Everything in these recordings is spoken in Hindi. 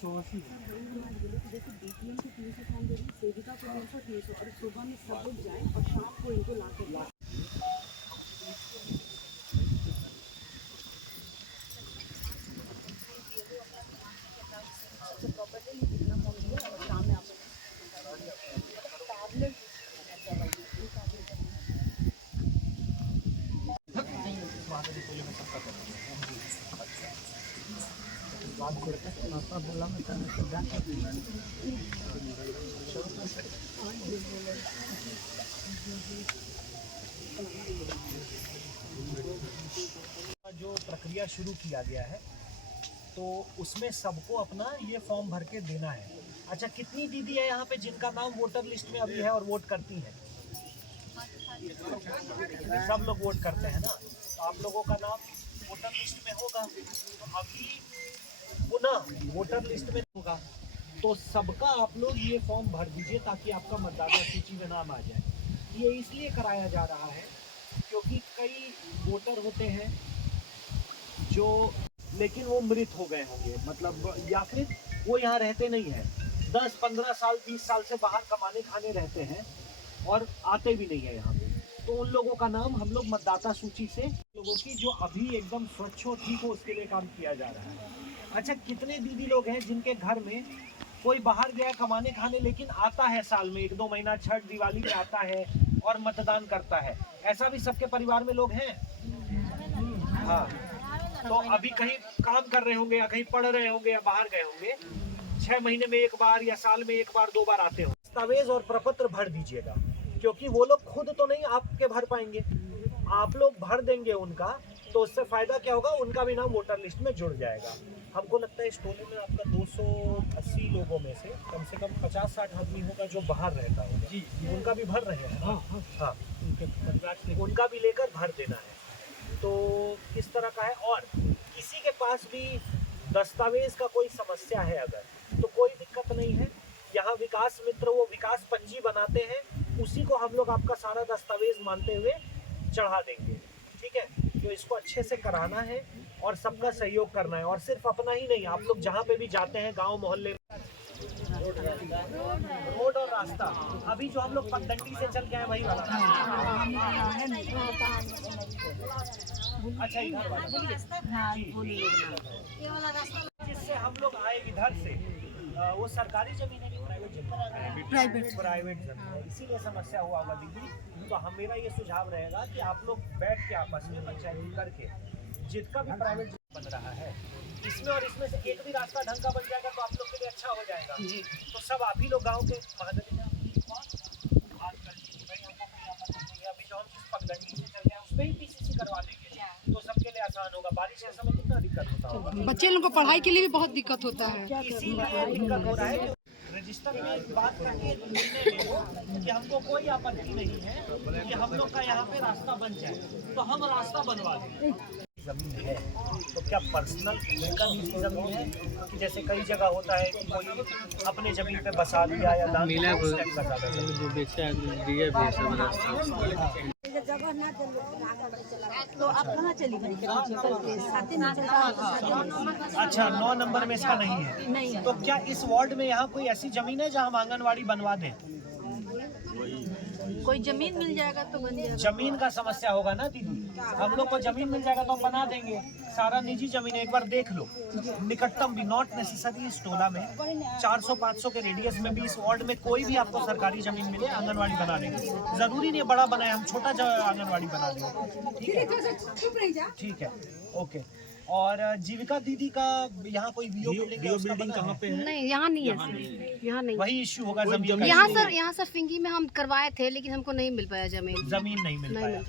280 जैसे बीपीएम को 300 फॉर्म दे रही है, सेविका को 300 और सुबह में सब लोग जाएं और शाम को इनको ला कर जो प्रक्रिया शुरू किया गया है तो उसमें सबको अपना ये फॉर्म भर के देना है। अच्छा, कितनी दीदी है यहाँ पे जिनका नाम वोटर लिस्ट में अभी है और वोट करती हैं? सब लोग वोट करते हैं ना, तो आप लोगों का नाम वोटर लिस्ट में होगा। तो अभी पुनः वोटर लिस्ट में होगा तो सबका आप लोग ये फॉर्म भर दीजिए ताकि आपका मतदाता सूची में नाम आ जाए। ये इसलिए कराया जा रहा है क्योंकि कई वोटर होते हैं जो लेकिन वो मृत हो गए होंगे, मतलब या फिर वो यहाँ रहते नहीं हैं, 10-15 साल 20 साल से बाहर कमाने खाने रहते हैं और आते भी नहीं है यहाँ पे। तो उन लोगों का नाम हम लोग मतदाता सूची से लोगों की जो अभी एकदम स्वच्छ हो ठीक हो उसके लिए काम किया जा रहा है। अच्छा, कितने दीदी लोग हैं जिनके घर में कोई बाहर गया कमाने खाने लेकिन आता है साल में 1-2 महीना, छठ दिवाली में आता है और मतदान करता है? ऐसा भी सबके परिवार में लोग हैं? हाँ, तो अभी कहीं काम कर रहे होंगे या कहीं पढ़ रहे होंगे या बाहर गए होंगे, 6 महीने में एक बार या साल में एक बार 2 बार आते हो। दस्तावेज और प्रपत्र भर दीजिएगा क्योंकि वो लोग खुद तो नहीं आपके भर पाएंगे, आप लोग भर देंगे उनका, तो उससे फायदा क्या होगा, उनका भी नाम वोटर लिस्ट में जुड़ जाएगा। हमको लगता है इस टोले में आपका 280 लोगों में से कम 50-60 आदमी होगा जो बाहर रहता होगा जी, उनका भी भर रहे हैं। हाँ, उनका भी लेकर भर देना है। तो इस तरह का है। और किसी के पास भी दस्तावेज का कोई समस्या है अगर, तो कोई दिक्कत नहीं है, यहाँ विकास मित्र वो विकास पंजी बनाते हैं, उसी को हम लोग आपका सारा दस्तावेज मानते हुए चढ़ा देंगे। ठीक है, तो इसको अच्छे से कराना है और सबका सहयोग करना है। और सिर्फ अपना ही नहीं, आप लोग जहाँ पे भी जाते हैं गांव मोहल्ले में, रोड और रास्ता अभी जो हम लोग पगडंडी से चल के आए वही वाला। अच्छा, इधर वाला जिससे हम लोग आए इधर से, वो सरकारी जमीन है कि प्राइवेट जमीन है, इसीलिए समस्या हुआ होगा दीदी। तो हम मेरा ये सुझाव रहेगा कि आप लोग बैठ के आपस में पंचायत करके जितना भी प्राइवेट बन रहा है इसमें और इसमें से एक भी रास्ता ढंग का बन जाएगा तो आप लोग के लिए अच्छा हो जाएगा। तो सब आप ही लोग गाँव के महाजन अभी जो हम जिस पगडंडी से चल रहे हैं उस पर ही पीसीसी करवा देंगे तो सबके लिए आसान होगा। बारिश के समय कितना दिक्कत होता होगा, बच्चे लोगों को पढ़ाई के लिए भी बहुत दिक्कत होता है, इसीलिए दिक्कत हो रहा है। रजिस्टर में बात करके निर्णय ले लो कि हमको कोई आपत्ति नहीं है कि हम लोग का यहाँ पे रास्ता बन जाए, तो हम रास्ता बनवा दें। जमीन है तो क्या पर्सनल उनका निजी जमीन है कि जैसे कई जगह होता है कि कोई अपने जमीन पे बसा दिया या दान मिला जो बेचा दिया भी जगह ना तो आप कहाँ चली गई? अच्छा, 9 नंबर में इसका नहीं है। तो क्या इस वार्ड में यहाँ कोई ऐसी जमीन है जहाँ हम आंगनवाड़ी बनवा दें? कोई जमीन मिल जाएगा तो बन जाएगा। जमीन का समस्या होगा ना दीदी, हम लोग को जमीन मिल जाएगा तो हम बना देंगे। सारा निजी जमीन है, एक बार देख लो। निकटतम भी नॉट नेसेसरी इस टोला में 400-500 के रेडियस में भी इस वार्ड में कोई भी आपको सरकारी जमीन मिले आंगनवाड़ी बना देंगे। जरूरी नहीं बड़ा बनाए, हम छोटा आंगनवाड़ी बना देंगे। ठीक है, ओके। और जीविका दीदी का यहाँ कोई वीओ बिल्डिंग कहाँ पे है? नहीं, यहाँ नहीं है, यहाँ नहीं। वही इश्यू होगा जमीन का। यहाँ सर फिंगी में हम करवाए थे लेकिन हमको नहीं मिल पाया, जमीन नहीं मिल पाया।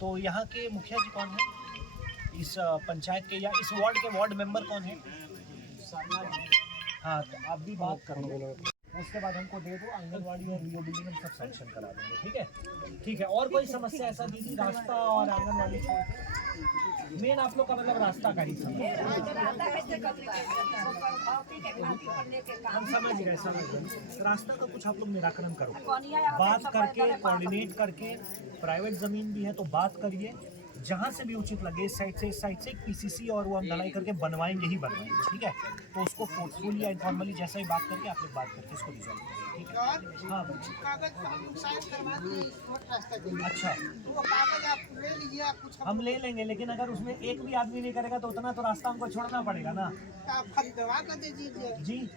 तो यहाँ के मुखिया जी कौन है इस पंचायत के या इस वार्ड के वार्ड मेंबर कौन है? हाँ, तो आप भी बात कर लो, उसके बाद हमको दे दो, आंगनवाड़ी और वीओ बिल्डिंग हम सब सैंक्शन करा देंगे। ठीक है, ठीक है। और कोई समस्या ऐसा दीदी, रास्ता और आंगनवाड़ी मेन आप लोग का मतलब रास्ता का ही हम समझ गए रास्ता का कुछ आप लोग निराकरण करो, बात करके कोऑर्डिनेट करके। प्राइवेट जमीन भी है तो बात करिए, जहाँ से भी उचित लगे, इस साइड से पीसीसी और वो हम ढलाई करके बनवाएंगे ही बनवाएंगे, ठीक है। तो उसको फोर्सफुली या इनफॉर्मली जैसा ही बात करके आप लोग बात करके इसको रिजॉल्व करेंगे, ठीक है। हाँ अच्छा, हम ले लेंगे, लेकिन अगर उसमें एक भी आदमी नहीं करेगा तो उतना तो रास्ता हमको छोड़ना पड़ेगा ना। जी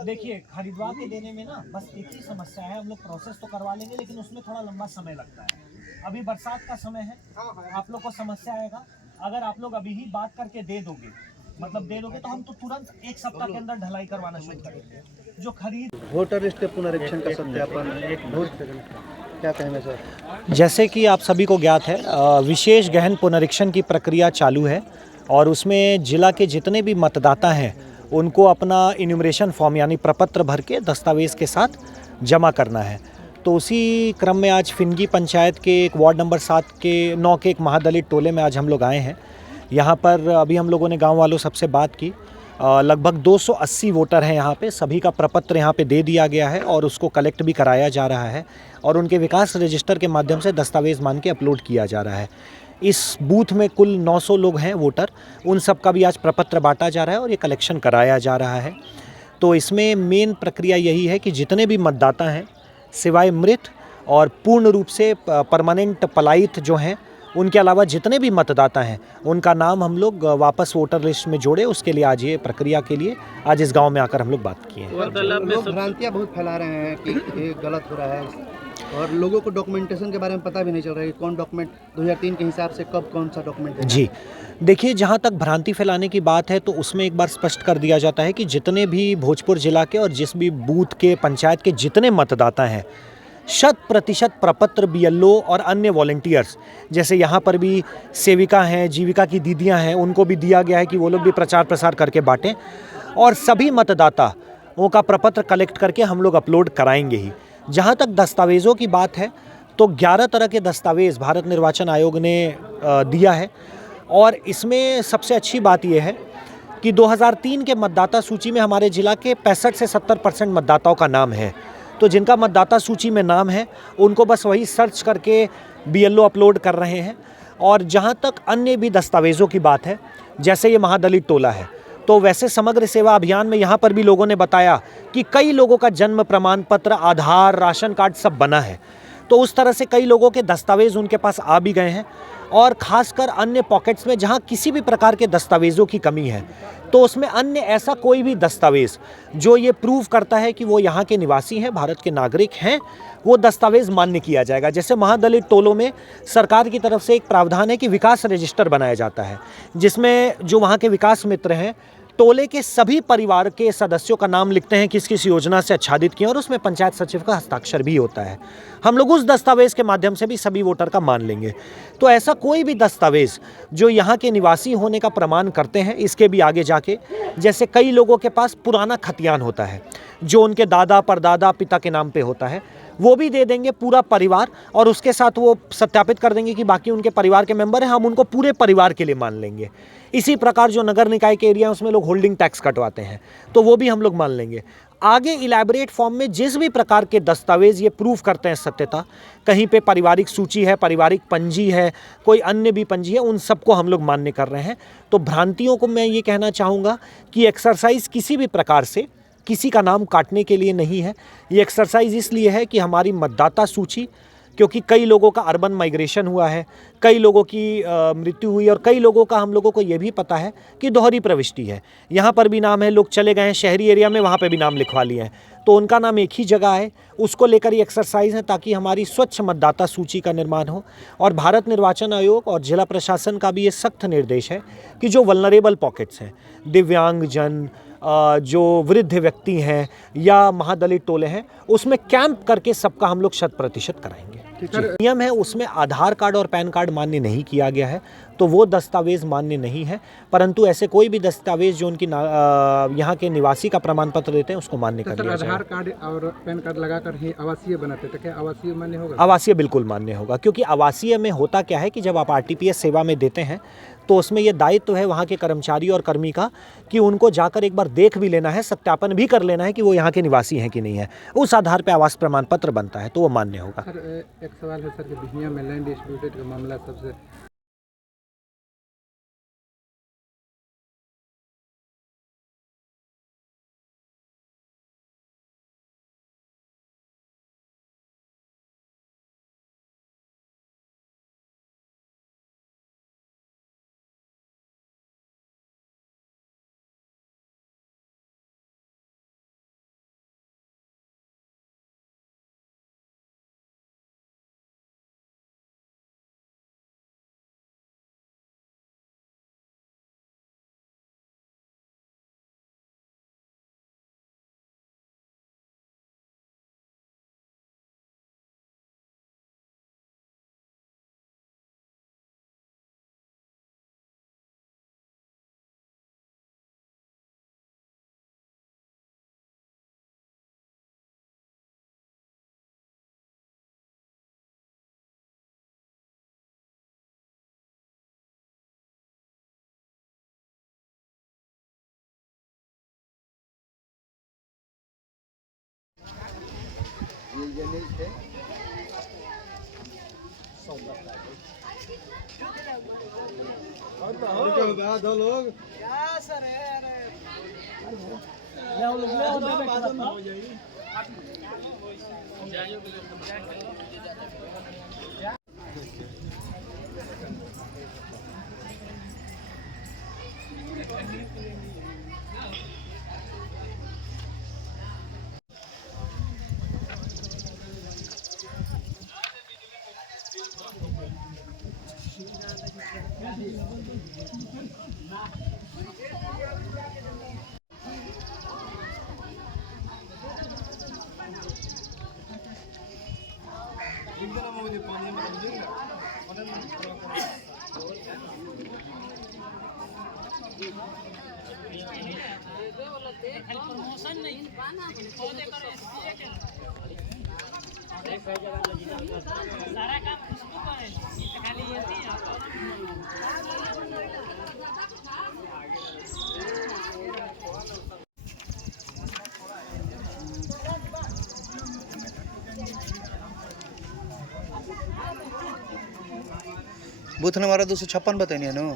देखिए, खरीदवा के देने में ना बस एक ही समस्या है, हम लोग प्रोसेस तो करवा लेंगे लेकिन उसमें थोड़ा लंबा समय लगता है। अभी बरसात का समय है, आप लोग को समस्या आएगा। अगर आप लोग अभी ही बात करके दे दोगे, मतलब दे दोगे, तो हम तो तुरंत एक सप्ताह के अंदर ढलाई करवाना शुरू करेंगे। जो खरीद वोटर लिस्ट के पुनरीक्षण का सत्यापन, क्या कहेंगे सर? जैसे कि आप सभी को ज्ञात है, विशेष गहन पुनरीक्षण की प्रक्रिया चालू है और उसमें जिला के जितने भी मतदाता हैं उनको अपना इन्यूमरेशन फॉर्म यानी प्रपत्र भर के दस्तावेज़ के साथ जमा करना है। तो उसी क्रम में आज फिनगी पंचायत के एक वार्ड नंबर 9 के एक महादलित टोले में आज हम लोग आए हैं। यहाँ पर अभी हम लोगों ने गांव वालों सबसे बात की। लगभग 280 वोटर हैं यहाँ पे, सभी का प्रपत्र यहाँ पे दे दिया गया है और उसको कलेक्ट भी कराया जा रहा है और उनके विकास रजिस्टर के माध्यम से दस्तावेज़ मान के अपलोड किया जा रहा है। इस बूथ में कुल 900 लोग हैं वोटर, उन सब का भी आज प्रपत्र बांटा जा रहा है और ये कलेक्शन कराया जा रहा है। तो इसमें मेन प्रक्रिया यही है कि जितने भी मतदाता हैं सिवाय मृत और पूर्ण रूप से परमानेंट पलायित जो हैं, उनके अलावा जितने भी मतदाता हैं उनका नाम हम लोग वापस वोटर लिस्ट में जोड़े, उसके लिए आज ये प्रक्रिया के लिए आज इस गांव में आकर हम लोग बात किए हैं। लोग भ्रांतियाँ बहुत फैला रहे हैं कि ये गलत हो रहा है और लोगों को डॉक्यूमेंटेशन के बारे में पता भी नहीं चल रहा है कि कौन डॉक्यूमेंट 2003 के हिसाब से कब कौन सा डॉक्यूमेंट है। जी देखिए, जहाँ तक भ्रांति फैलाने की बात है तो उसमें एक बार स्पष्ट कर दिया जाता है कि जितने भी भोजपुर जिला के और जिस भी बूथ के पंचायत के जितने मतदाता हैं 100% प्रपत्र BLO और अन्य वॉलंटियर्स, जैसे यहाँ पर भी सेविका हैं, जीविका की दीदियाँ हैं, उनको भी दिया गया है कि वो लोग भी प्रचार प्रसार करके बांटें और सभी मतदाताओं का प्रपत्र कलेक्ट करके हम लोग अपलोड कराएंगे ही। जहाँ तक दस्तावेज़ों की बात है तो 11 तरह के दस्तावेज़ भारत निर्वाचन आयोग ने दिया है और इसमें सबसे अच्छी बात यह है कि 2003 के मतदाता सूची में हमारे जिला के 65 से 70% मतदाताओं का नाम है। तो जिनका मतदाता सूची में नाम है उनको बस वही सर्च करके BLO अपलोड कर रहे हैं। और जहाँ तक अन्य भी दस्तावेज़ों की बात है, जैसे ये महादलित टोला है, तो वैसे समग्र सेवा अभियान में यहाँ पर भी लोगों ने बताया कि कई लोगों का जन्म प्रमाण पत्र, आधार, राशन कार्ड सब बना है। तो उस तरह से कई लोगों के दस्तावेज़ उनके पास आ भी गए हैं और ख़ासकर अन्य पॉकेट्स में जहाँ किसी भी प्रकार के दस्तावेज़ों की कमी है तो उसमें अन्य ऐसा कोई भी दस्तावेज़ जो ये प्रूव करता है कि वो यहाँ के निवासी हैं, भारत के नागरिक हैं, वो दस्तावेज़ मान्य किया जाएगा। जैसे महादलित टोलों में सरकार की तरफ से एक प्रावधान है कि विकास रजिस्टर बनाया जाता है, जिसमें जो वहाँ के विकास मित्र हैं टोले के सभी परिवार के सदस्यों का नाम लिखते हैं किस किस योजना से आच्छादित किए और उसमें पंचायत सचिव का हस्ताक्षर भी होता है। हम लोग उस दस्तावेज़ के माध्यम से भी सभी वोटर का मान लेंगे। तो ऐसा कोई भी दस्तावेज़ जो यहाँ के निवासी होने का प्रमाण करते हैं, इसके भी आगे जाके जैसे कई लोगों के पास पुराना खतियान होता है जो उनके दादा परदादा पिता के नाम पे होता है, वो भी दे देंगे पूरा परिवार और उसके साथ वो सत्यापित कर देंगे कि बाकी उनके परिवार के मेंबर हैं, हम उनको पूरे परिवार के लिए मान लेंगे। इसी प्रकार जो नगर निकाय के एरिया है उसमें लोग होल्डिंग टैक्स कटवाते हैं तो वो भी हम लोग मान लेंगे। आगे इलैबोरेट फॉर्म में जिस भी प्रकार के दस्तावेज ये प्रूफ करते हैं सत्यता, कहीं पे पारिवारिक सूची है, पारिवारिक पंजी है, कोई अन्य भी पंजी है, उन सबको हम लोग मान्य कर रहे हैं। तो भ्रांतियों को मैं ये कहना चाहूँगा कि एक्सरसाइज किसी भी प्रकार से किसी का नाम काटने के लिए नहीं है। ये एक्सरसाइज इसलिए है कि हमारी मतदाता सूची, क्योंकि कई लोगों का अर्बन माइग्रेशन हुआ है, कई लोगों की मृत्यु हुई और कई लोगों का हम लोगों को ये भी पता है कि दोहरी प्रविष्टि है। यहाँ पर भी नाम है, लोग चले गए हैं शहरी एरिया में, वहाँ पे भी नाम लिखवा लिए हैं, तो उनका नाम एक ही जगह है। उसको लेकर ये एक्सरसाइज है ताकि हमारी स्वच्छ मतदाता सूची का निर्माण हो। और भारत निर्वाचन आयोग और जिला प्रशासन का भी ये सख्त निर्देश है कि जो वल्नरेबल पॉकेट्स हैं, दिव्यांगजन, जो वृद्ध व्यक्ति हैं या महादलित टोले हैं, उसमें कैंप करके सबका हम लोग 100% कराएंगे। नियम है उसमें आधार कार्ड और पैन कार्ड मान्य नहीं किया गया है, तो वो दस्तावेज मान्य नहीं है, परंतु ऐसे कोई भी दस्तावेज जो उनकी यहाँ के निवासी का प्रमाण पत्र देते हैं उसको मान्य कर दिया जाएगा। आधार कार्ड और पैन कार्ड लगाकर ही आवासीय बनाते थे, क्या आवासीय मान्य होगा? आवासीय बिल्कुल मान्य होगा, क्योंकि आवासीय में होता क्या है कि जब आप RTPS सेवा में देते हैं तो उसमें ये दायित्व है वहाँ के कर्मचारी और कर्मी का कि उनको जाकर एक बार देख भी लेना है, सत्यापन भी कर लेना है कि वो यहाँ के निवासी हैं कि नहीं है। उस आधार पर आवास प्रमाण पत्र बनता है तो वो मान्य होगा। सर एक सवाल है सर कि बिहिया में लैंड डिस्प्यूटेड का मामला सबसे बूथ नंबर 256 बताइए नो।